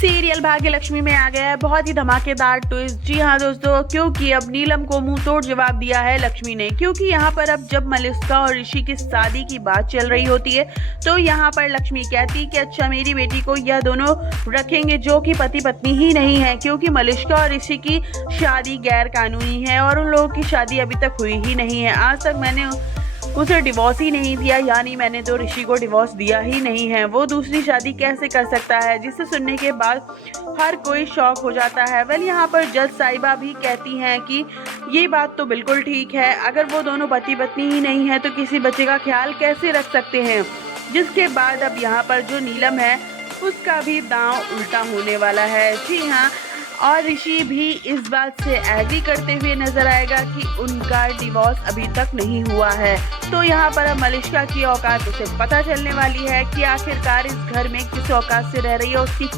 Serial Bhagyalakshmi में आ गया है बहुत ही धमाकेदार ट्विस्ट। जी हाँ दोस्तों, क्योंकि अब नीलम को मुंह तोड़ जवाब दिया है लक्ष्मी ने। क्योंकि यहाँ पर अब जब मलिष्का और ऋषि की शादी की बात चल रही होती है तो यहाँ पर लक्ष्मी कहती कि अच्छा मेरी बेटी को यह दोनों रखेंगे जो कि पति पत्नी ही नहीं है, क्योंकि मलिष्का और ऋषि की शादी गैर कानूनी है और उन लोगों की शादी अभी तक हुई ही नहीं है। आज तक मैंने उसे डिवोर्स ही नहीं दिया, यानी मैंने तो ऋषि को डिवोर्स दिया ही नहीं है, वो दूसरी शादी कैसे कर सकता है। जिसे सुनने के बाद हर कोई शॉक हो जाता है। वेल यहाँ पर जज साहिबा भी कहती हैं कि ये बात तो बिल्कुल ठीक है, अगर वो दोनों पति पत्नी ही नहीं है तो किसी बच्चे का ख्याल कैसे रख सकते हैं। जिसके बाद अब यहाँ पर जो नीलम है उसका भी दांव उल्टा होने वाला है। जी हाँ, और ऋषि भी इस बात से एग्री करते हुए नजर आएगा कि उनका डिवोर्स अभी तक नहीं हुआ है। तो यहाँ पर अब मलिष्का की औकात उसे पता चलने वाली है कि आखिरकार इस घर में किस औकात से रह रही है, उसकी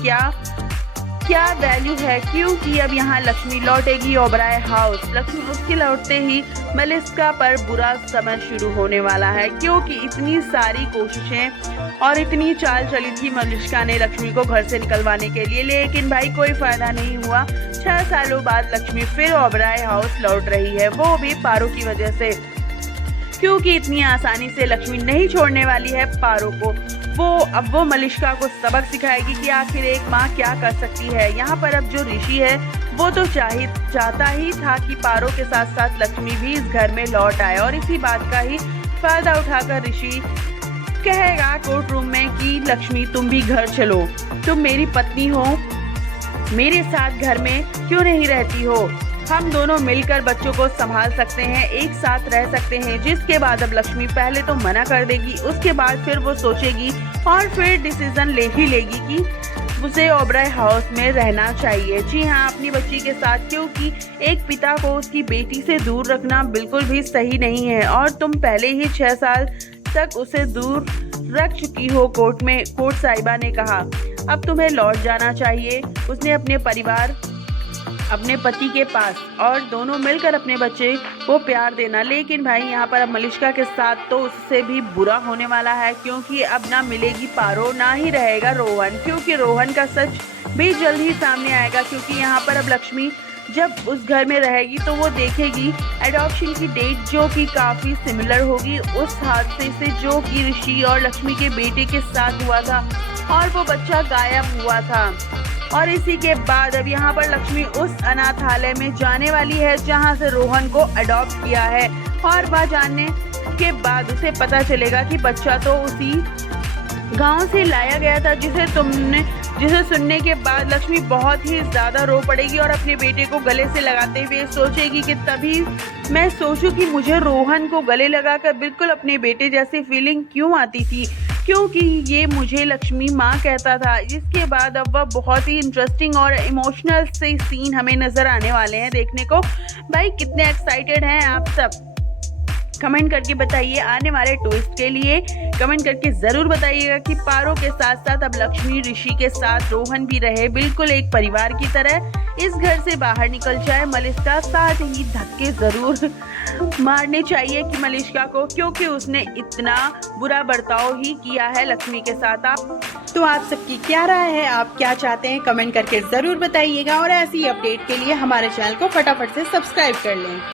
क्या वैल्यू है। क्योंकि अब यहाँ लक्ष्मी लौटेगी ओबराय हाउस। लक्ष्मी उसके लौटते ही मलिष्का पर बुरा समय शुरू होने वाला है, क्योंकि इतनी सारी कोशिशें और इतनी चाल चली थी मलिष्का ने लक्ष्मी को घर से निकलवाने के लिए, लेकिन भाई कोई फायदा नहीं हुआ। 6 सालों बाद लक्ष्मी फिर ओबराय हाउस लौट रही है, वो भी पारो की वजह से। क्योंकि इतनी आसानी से लक्ष्मी नहीं छोड़ने वाली है पारो को। अब वो मलिष्का को सबक सिखाएगी कि आखिर एक माँ क्या कर सकती है। यहाँ पर अब जो ऋषि है वो तो चाहता ही था कि पारो के साथ साथ लक्ष्मी भी इस घर में लौट आए, और इसी बात का ही फायदा उठाकर ऋषि कहेगा कोर्ट रूम में कि लक्ष्मी तुम भी घर चलो, तुम मेरी पत्नी हो, मेरे साथ घर में क्यों नहीं रहती हो, हम दोनों मिलकर बच्चों को संभाल सकते हैं, एक साथ रह सकते हैं। जिसके बाद अब लक्ष्मी पहले तो मना कर देगी, उसके बाद फिर वो सोचेगी और फिर डिसीजन ले ही लेगी कि उसे ओबराय हाउस में रहना चाहिए। जी हाँ, अपनी बच्ची के साथ, क्योंकि एक पिता को उसकी बेटी से दूर रखना बिल्कुल भी सही नहीं है, और तुम पहले ही 6 साल तक उसे दूर रख चुकी हो। कोर्ट साहिबा ने कहा अब तुम्हें लौट जाना चाहिए। उसने अपने परिवार, अपने पति के पास, और दोनों मिलकर अपने बच्चे को प्यार देना। लेकिन भाई यहाँ पर अब मलिष्का के साथ तो उससे भी बुरा होने वाला है, क्योंकि अब ना मिलेगी पारो, ना ही रहेगा रोहन, क्योंकि रोहन का सच भी जल्द ही सामने आएगा। क्योंकि यहाँ पर अब लक्ष्मी जब उस घर में रहेगी तो वो देखेगी एडॉप्शन की डेट जो कि काफ़ी सिमिलर होगी उस हादसे से जो कि ऋषि और लक्ष्मी के बेटे के साथ हुआ था, और वो बच्चा गायब हुआ था। और इसी के बाद अब यहाँ पर लक्ष्मी उस अनाथालय में जाने वाली है जहाँ से रोहन को अडॉप्ट किया है, और वह जानने के बाद उसे पता चलेगा कि बच्चा तो उसी गांव से लाया गया था। जिसे सुनने के बाद लक्ष्मी बहुत ही ज्यादा रो पड़ेगी और अपने बेटे को गले से लगाते हुए सोचेगी कि तभी मैं सोचूं कि मुझे रोहन को गले लगाकर बिल्कुल अपने बेटे जैसी फीलिंग क्यों आती थी, क्योंकि ये मुझे लक्ष्मी माँ कहता था। इसके बाद अब वह बहुत ही इंटरेस्टिंग और इमोशनल से सीन हमें नजर आने वाले हैं देखने को। भाई कितने एक्साइटेड हैं आप सब, कमेंट करके बताइए। आने वाले ट्विस्ट के लिए कमेंट करके ज़रूर बताइएगा कि पारो के साथ साथ अब लक्ष्मी ऋषि के साथ रोहन भी रहे बिल्कुल एक परिवार की तरह, इस घर से बाहर निकल जाए मलिष्का। साथ ही धक्के ज़रूर मारने चाहिए कि मलिष्का को, क्योंकि उसने इतना बुरा बर्ताव ही किया है लक्ष्मी के साथ। आप सबकी क्या राय है, आप क्या चाहते हैं, कमेंट करके ज़रूर बताइएगा। और ऐसी अपडेट के लिए हमारे चैनल को फटाफट से सब्सक्राइब कर लें।